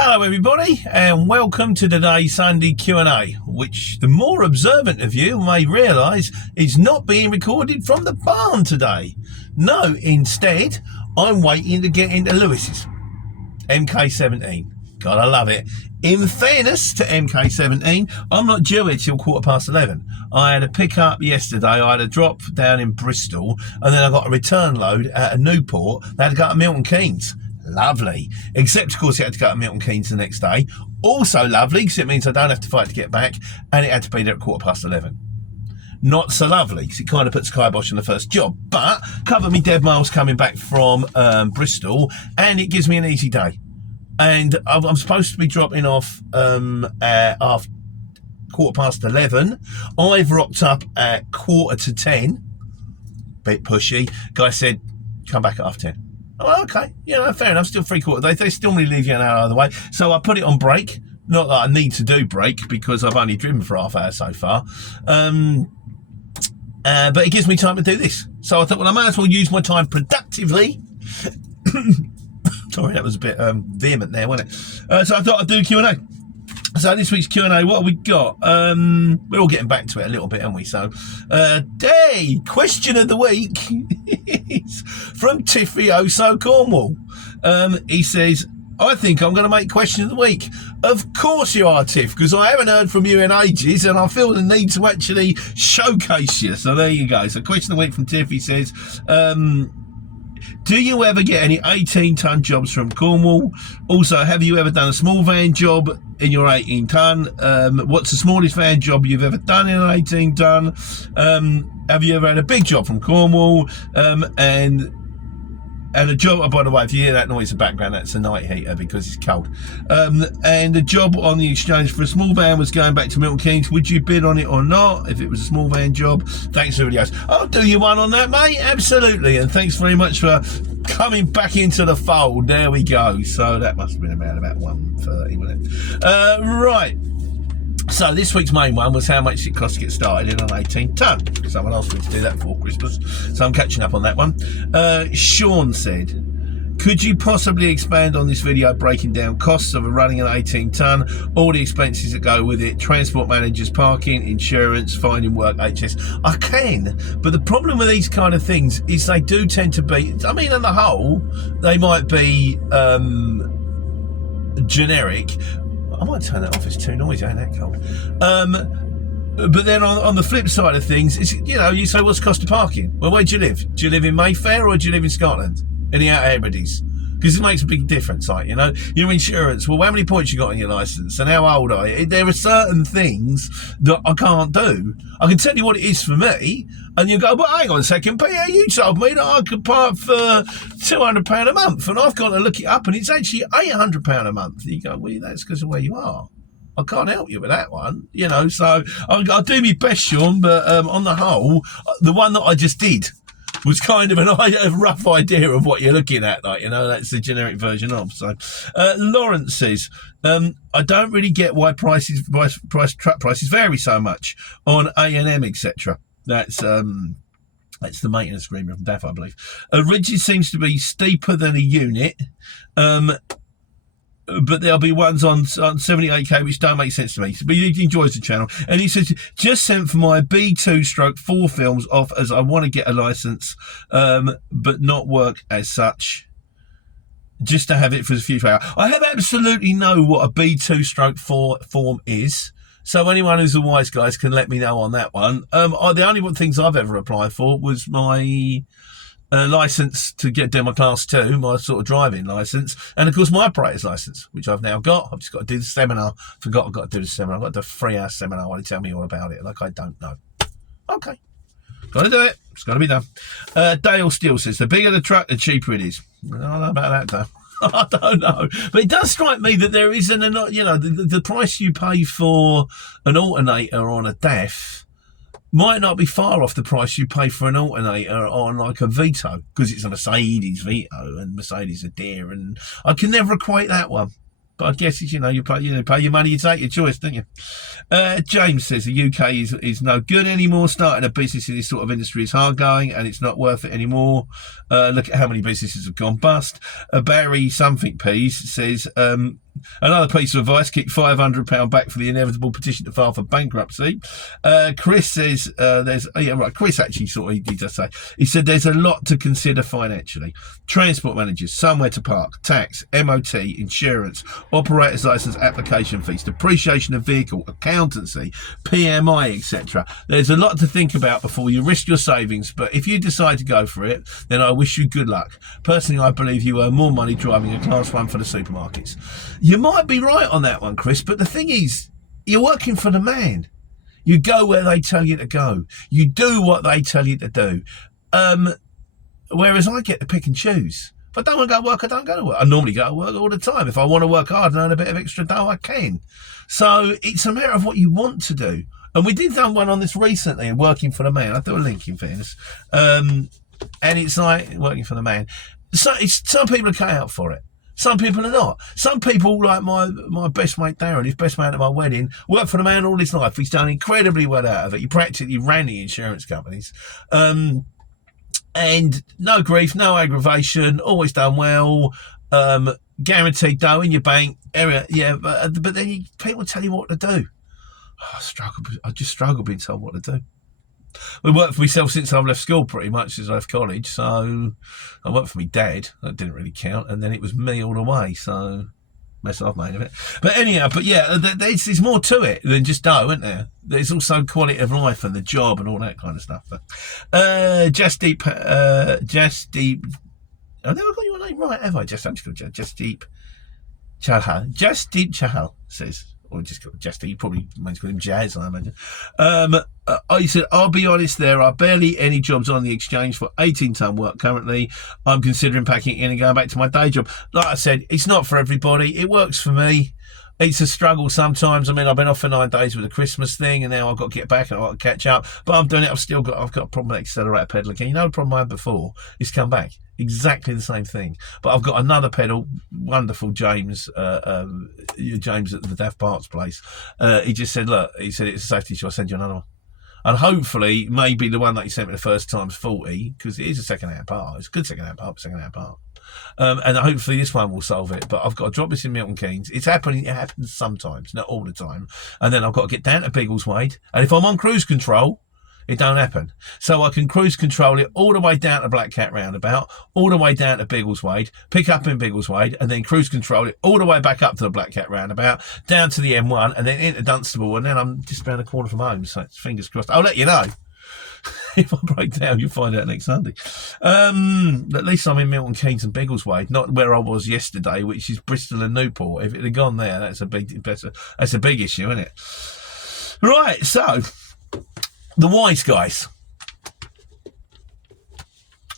Hello everybody and welcome to today's Sunday Q&A, which the more observant of you may realise is not being recorded from the barn today. No, instead I'm waiting to get into Lewis's MK17. God, I love it. In fairness to MK17, I'm not due it till 11:15. I had a pick up yesterday, I had a drop down in Bristol, and then I got a return load out of Newport that had to go to Milton Keynes. Lovely. Except, of course, it had to go to Milton Keynes the next day. Also lovely, because it means I don't have to fight to get back, and it had to be there at 11:15. Not so lovely, because it kind of puts kibosh on the first job, but covered me dead miles coming back from Bristol, and it gives me an easy day. And I'm supposed to be dropping off at 11:15. I've rocked up at 9:45. Bit pushy. Guy said, come back at 10:30. Oh, okay. Yeah, fair enough. Still 3/4 day. They still only leave you an hour either way. So I put it on brake. Not that I need to do brake because I've only driven for half hour so far. But it gives me time to do this. So I thought, well, I might as well use my time productively. Sorry, that was a bit vehement there, wasn't it? So I thought I'd do Q&A. So this week's Q&A, what have we got? We're all getting back to it a little bit, aren't we? So, question of the week is from Tifrioso Cornwall. He says, I think I'm going to make question of the week. Of course you are, Tiff, because I haven't heard from you in ages and I feel the need to actually showcase you. So there you go. So question of the week from Tiff, he says, do you ever get any 18-tonne jobs from Cornwall? Also, have you ever done a small van job in your 18-tonne? What's the smallest van job you've ever done in an 18-tonne? Have you ever had a big job from Cornwall? And a job, oh, by the way, if you hear that noise in the background, that's a night heater because it's cold. And the job on the exchange for a small van was going back to Milton Keynes. Would you bid on it or not if it was a small van job? Thanks for the videos. I'll do you one on that, mate. Absolutely. And thanks very much for coming back into the fold. There we go. So that must have been about 1:30, wasn't it? Right. So this week's main one was how much it costs to get started in an 18-tonne. Someone asked me to do that before Christmas, so I'm catching up on that one. Sean said, could you possibly expand on this video breaking down costs of running an 18-tonne, all the expenses that go with it, transport managers, parking, insurance, finding work, HS? I can, but the problem with these kind of things is they do tend to be, I mean, on the whole, they might be generic. I might turn that off, it's too noisy, ain't that cold? But then on the flip side of things, it's, you say, what's the cost of parking? Well, where do you live? Do you live in Mayfair or do you live in Scotland? In the Outer Hebrides? Because it makes a big difference, like, your insurance. Well, how many points you got on your licence and how old are you? There are certain things that I can't do. I can tell you what it is for me, and you go, but hang on a second, Peter, you told me that I could park for £200 a month, and I've got to look it up, and it's actually £800 a month. You go, well, that's because of where you are. I can't help you with that one, so I'll do my best, Sean, but on the whole, the one that I just did was kind of a rough idea of what you're looking at, that's the generic version of. So Lawrence says, I don't really get why truck prices vary so much on A&M, etc. That's the maintenance agreement from DAF, I believe. A rigid seems to be steeper than a unit, but there'll be ones on 78k which don't make sense to me. But he enjoys the channel, and he says, just sent for my B2/4 films off as I want to get a license, but not work as such, just to have it for the future. I have absolutely know what a B2/4 form is, so anyone who's a wise guys can let me know on that one. The only things I've ever applied for was my license to do my class 2, my sort of driving license, and of course my operator's license, which I've now got. I've just got to do the seminar. Forgot I've got to do the seminar. I've got to do a 3-hour seminar while they tell me all about it, like I don't know. Okay, got to do it. It's got to be done. Dale Steele says, the bigger the truck, the cheaper it is. I don't know about that, though. I don't know, but it does strike me that there isn't the price you pay for an alternator on a DAF might not be far off the price you pay for an alternator on like a Vito, because it's a Mercedes Vito and Mercedes are dear, and I can never equate that one. But I guess it's, you pay your money, you take your choice, don't you? James says the UK is no good anymore. Starting a business in this sort of industry is hard going and it's not worth it anymore. Look at how many businesses have gone bust. Barry something Peas says, Another piece of advice: keep £500 back for the inevitable petition to file for bankruptcy. Chris says Chris actually he does say, he said there's a lot to consider financially: transport managers, somewhere to park, tax, MOT, insurance, operator's license application fees, depreciation of vehicle, accountancy, PMI, etc. There's a lot to think about before you risk your savings, but if you decide to go for it, then I wish you good luck. Personally, I believe you earn more money driving a Class 1 for the supermarkets. You might be right on that one, Chris, but the thing is, you're working for the man. You go where they tell you to go. You do what they tell you to do. Whereas I get to pick and choose. If I don't want to go to work, I don't go to work. I normally go to work all the time. If I want to work hard and earn a bit of extra dough, I can. So it's a matter of what you want to do. And we did one on this recently, working for the man. I'll do a link in fairness. And it's like working for the man. So some people are cut out for it. Some people are not. Some people, like my best mate Darren, his best man at my wedding, worked for the man all his life. He's done incredibly well out of it. He practically ran the insurance companies. And no grief, no aggravation, always done well, guaranteed dough in your bank area. Yeah, but then people tell you what to do. I just struggle being told what to do. I worked for myself since I've left school, pretty much, since I left college. So I worked for my dad. That didn't really count. And then it was me all the way. So mess I've made of it. But anyhow, there's more to it than just dough, isn't there? There's also quality of life and the job and all that kind of stuff. But Just Deep. I've never got your name right, have I? Just Deep Chahal says. Or just he probably meant to call him Jazz, I imagine. He said, I'll be honest, there are barely any jobs on the exchange for 18-ton work currently. I'm considering packing it in and going back to my day job. Like I said, it's not for everybody. It works for me. It's a struggle sometimes. I mean, I've been off for 9 days with the Christmas thing, and now I've got to get back and I've got to catch up. But I'm doing it. I've got a problem with accelerator pedal again. You know the problem I had before? It's come back. Exactly the same thing. But I've got another pedal. Wonderful James at the Daft Parts place. He just said, look, he said, it's a safety issue. I'll send you another one. And hopefully, maybe the one that he sent me the first time's faulty, because it is a second-hand part. It's a good second-hand part. And hopefully this one will solve it. But I've got to drop this in Milton Keynes. It happens sometimes, not all the time. And then I've got to get down to Biggleswade. And if I'm on cruise control, it don't happen. So I can cruise control it all the way down to Black Cat Roundabout, all the way down to Biggleswade, pick up in Biggleswade, and then cruise control it all the way back up to the Black Cat Roundabout, down to the M1, and then into Dunstable, and then I'm just around the corner from home. So fingers crossed. I'll let you know. If I break down, you'll find out next Sunday. At least I'm in Milton Keynes and Biggleswade, not where I was yesterday, which is Bristol and Newport. If it had gone there, that's a big issue, isn't it? Right, so the wise guys,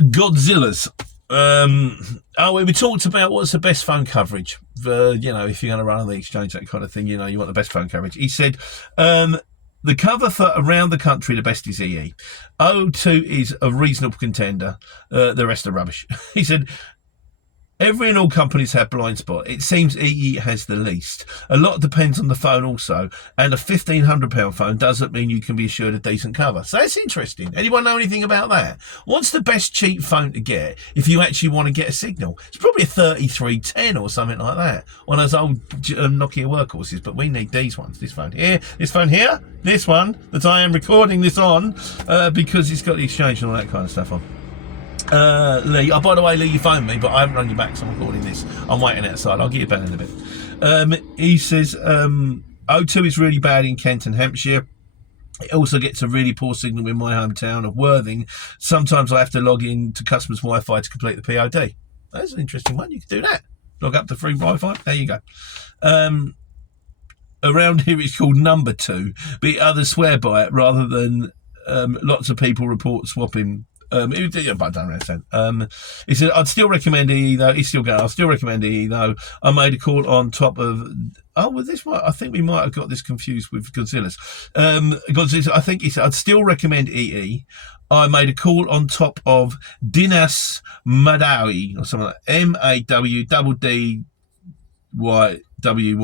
Godzillas. We talked about what's the best phone coverage. If you're going to run on the exchange, that kind of thing. You want the best phone coverage. He said, the cover for around the country, the best is EE. O2 is a reasonable contender. The rest are rubbish. He said, every and all companies have blind spot. It seems EE has the least. A lot depends on the phone also. And a £1,500 phone doesn't mean you can be assured a decent cover. So that's interesting. Anyone know anything about that? What's the best cheap phone to get if you actually want to get a signal? It's probably a 3310 or something like that. One of those old Nokia workhorses. But we need these ones. This phone here, this one that I am recording this on because it's got the exchange and all that kind of stuff on. Lee, by the way, Lee, you phoned me, but I haven't run you back, so I'm recording this. I'm waiting outside. I'll get you back in a bit. He says, O2 is really bad in Kent and Hampshire. It also gets a really poor signal in my hometown of Worthing. Sometimes I have to log in to customers' Wi-Fi to complete the POD. That's an interesting one. You can do that. Log up to free Wi-Fi. There you go. Around here it's called number 2, but others swear by it rather than lots of people report swapping. But I don't understand. He said, I'd still recommend EE though. He's still going. I'll still recommend EE though. I made a call on top of. I think we might have got this confused with Godzilla's. I think he said, I'd still recommend EE. I made a call on top of Dinas Madawi or something like MAWDDY.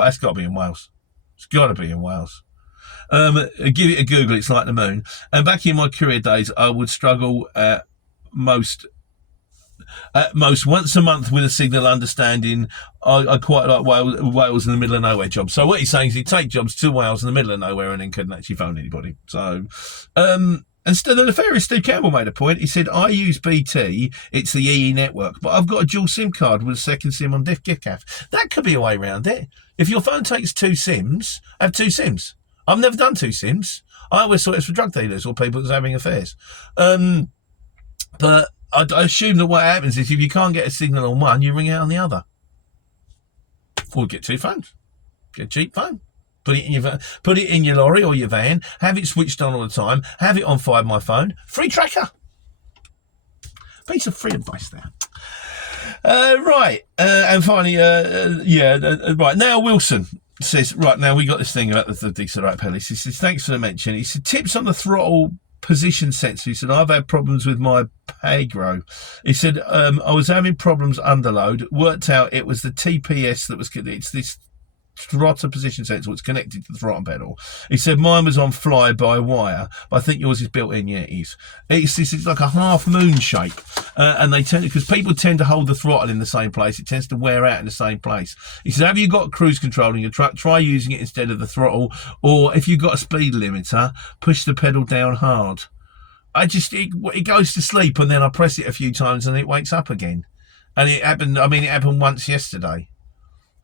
That's got to be in Wales. It's got to be in Wales. Give it a Google, it's like the moon. And back in my career days, I would struggle at most at most once a month with a signal understanding. I quite like Wales in the middle of nowhere jobs. So what he's saying is he'd take jobs to Wales in the middle of nowhere and then couldn't actually phone anybody. So, and still the nefarious Steve Campbell made a point. He said, I use BT, it's the EE network, but I've got a dual SIM card with a second SIM on gift. That could be a way around it. If your phone takes two SIMs, have two SIMs. I've never done two SIMs. I always thought it's for drug dealers or people who's having affairs. But I assume that what happens is if you can't get a signal on one, you ring out on the other. Or get two phones. Get a cheap phone. Put it in your lorry or your van. Have it switched on all the time. Have it on Find My Phone. Free tracker. Piece of free advice there. Right. And finally, right. Now Wilson says, right, now we got this thing about the diesel right pedal. He says, thanks for the mention. He said, tips on the throttle position sensor. He said, I've had problems with my Pagro. He said, I was having problems under load. Worked out it was the TPS that was, it's this throttle position sensor was connected to the throttle pedal. He said mine was on fly by wire, but I think yours is built in. Yeah, it is. It's like a half moon shape, and they tend, because people tend to hold the throttle in the same place, it tends to wear out in the same place. He said, have you got cruise control in your truck? Try using it instead of the throttle, or if you've got a speed limiter, push the pedal down hard. It goes to sleep, and then I press it a few times and it wakes up again. And it happened once yesterday.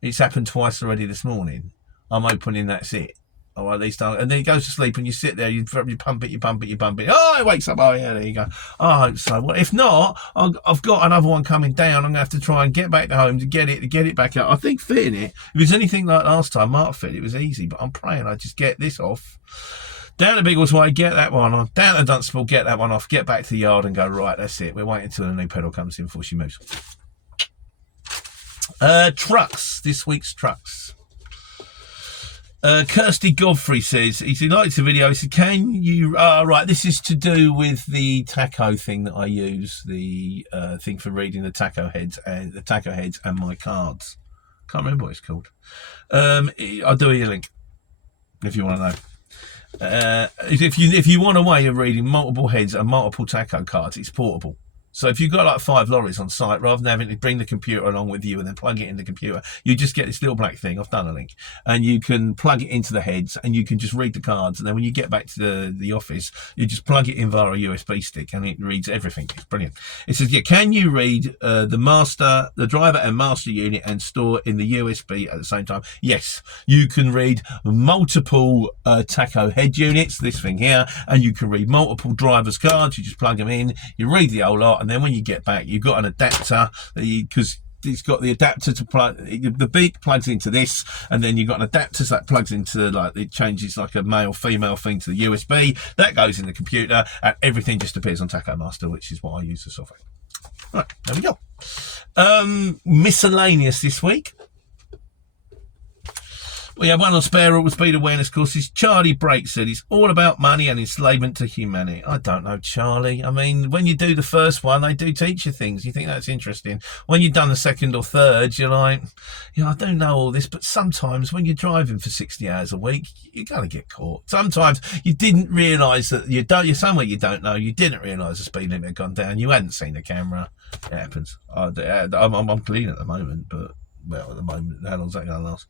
It's happened twice already this morning. I'm opening, that's it. Or at least and then it goes to sleep and you sit there, you pump it. Oh, it wakes up. Oh, yeah, there you go. I hope so. Well, if not, I've got another one coming down. I'm going to have to try and get back to home to get it back up. I think fitting it, if it's anything like last time, Mark fit, it was easy, but I'm praying I just get this off. Down to Biggleswade Way, get that one on. Down to Dunstable, get that one off. Get back to the yard and go, right, that's it. We're waiting until the new pedal comes in before she moves. Trucks, this week's trucks. Kirsty Godfrey says, he likes the video. He said, can you, right, this is to do with the tacho thing that I use, the thing for reading the tacho heads and my cards. Can't remember what it's called. I'll do you a link if you want to know. If you want a way of reading multiple heads and multiple tacho cards, it's portable. So if you've got like 5 lorries on site, rather than having to bring the computer along with you and then plug it in the computer, you just get this little black thing. I've done a link, and you can plug it into the heads, and you can just read the cards. And then when you get back to the office, you just plug it in via a USB stick, and it reads everything. It's brilliant. It says, yeah, can you read the driver and master unit and store in the USB at the same time? Yes, you can read multiple tacho head units, this thing here, and you can read multiple driver's cards. You just plug them in, you read the whole lot. And then when you get back, you've got an adapter, because it's got the adapter to plug, the beak plugs into this, and then you've got an adapter that plugs into, like, it changes like a male female thing to the USB that goes in the computer, and everything just appears on Tacho Master, which is what I use the software. Right, there we go. Miscellaneous this week. We have one on spare with speed awareness courses. Charlie Brake said it's all about money and enslavement to humanity. I don't know, Charlie. I mean, when you do the first one, they do teach you things. You think that's interesting. When you've done the second or third, you're like, I do know all this, but sometimes when you're driving for 60 hours a week, you're going to get caught. Sometimes you didn't realise that you're somewhere you don't know. You didn't realise the speed limit had gone down. You hadn't seen the camera. It happens. I'm clean at the moment, but... well, at the moment, how long's that going to last?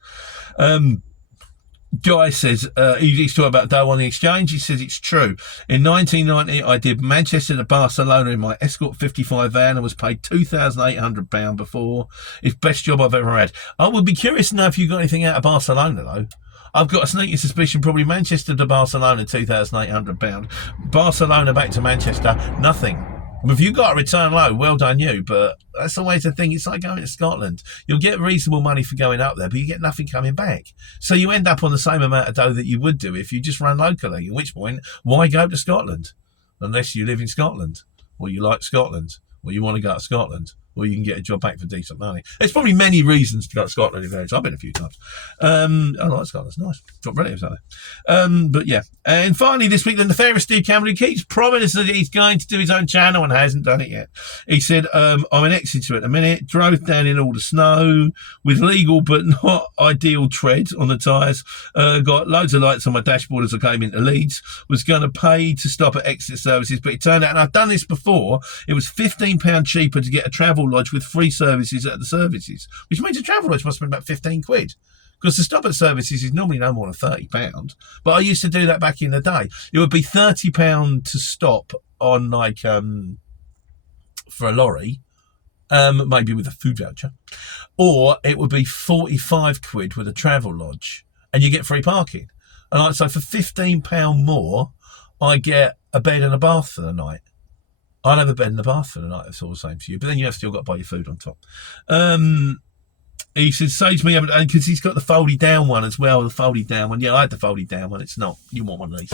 Guy says, he's talking about Doe on the exchange. He says it's true. In 1990, I did Manchester to Barcelona in my Escort 55 van and was paid £2,800 before. It's best job I've ever had. I would be curious to know if you got anything out of Barcelona, though. I've got a sneaky suspicion probably Manchester to Barcelona, £2,800. Barcelona back to Manchester, nothing. If you got a return low, well done you, but that's always the thing. It's like going to Scotland. You'll get reasonable money for going up there, but you get nothing coming back. So you end up on the same amount of dough that you would do if you just ran locally, at which point, why go to Scotland? Unless you live in Scotland, or you like Scotland, or you want to go to Scotland, or you can get a job back for decent money. There's probably many reasons to go to Scotland if I've been a few times. I like Scotland, it's nice. Got relatives out there. But yeah. And finally this week, the nefarious Steve Campbell, who keeps promising that he's going to do his own channel and hasn't done it yet. He said, I'm in Exeter at the minute, drove down in all the snow with legal but not ideal tread on the tyres, got loads of lights on my dashboard as I came into Leeds, was going to pay to stop at Exeter services, but it turned out, and I've done this before, it was £15 cheaper to get a travel lodge with free services at the services, which means a travel lodge must have been about 15 quid. Because the stop at services is normally no more than £30. But I used to do that back in the day. It would be £30 to stop on like for a lorry, maybe with a food voucher, or it would be 45 quid with a travel lodge, and you get free parking. And like, so for £15 more, I get a bed and a bath for the night. I'll have a bed and a bath for the night. It's all the same to you, but then you have still got to buy your food on top. He said, saves me, because he's got the folded down one as well, the folded down one. Yeah, I had the folded down one. It's not, you want one of these.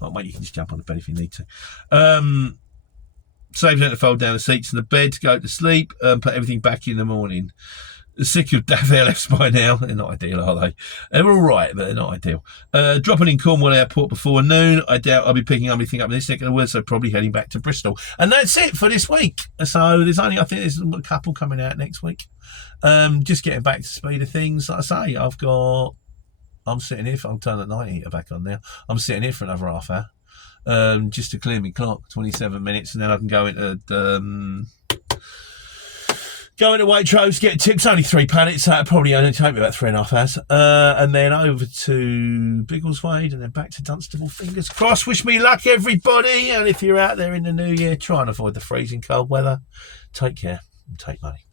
Well, mate, you can just jump on the bed if you need to. Saves me to fold down the seats in the bed to go to sleep, put everything back in the morning. Sick of DAF airlifts by now. They're not ideal, are they? They're all right, but they're not ideal. Dropping in Cornwall Airport before noon. I doubt I'll be picking anything up in this neck of the woods, so probably heading back to Bristol. And that's it for this week. So there's only, I think there's a couple coming out next week. Just getting back to speed of things. Like I say, I'm sitting here, I'll turn the night heater back on now. I'm sitting here for another half hour. Just to clear my clock, 27 minutes, and then I can go into Waitrose, get tips, only 3 pallets, so it'll probably only take me about 3.5 hours. And then over to Biggleswade and then back to Dunstable. Fingers crossed. Wish me luck, everybody. And if you're out there in the new year, try and avoid the freezing cold weather. Take care and take money.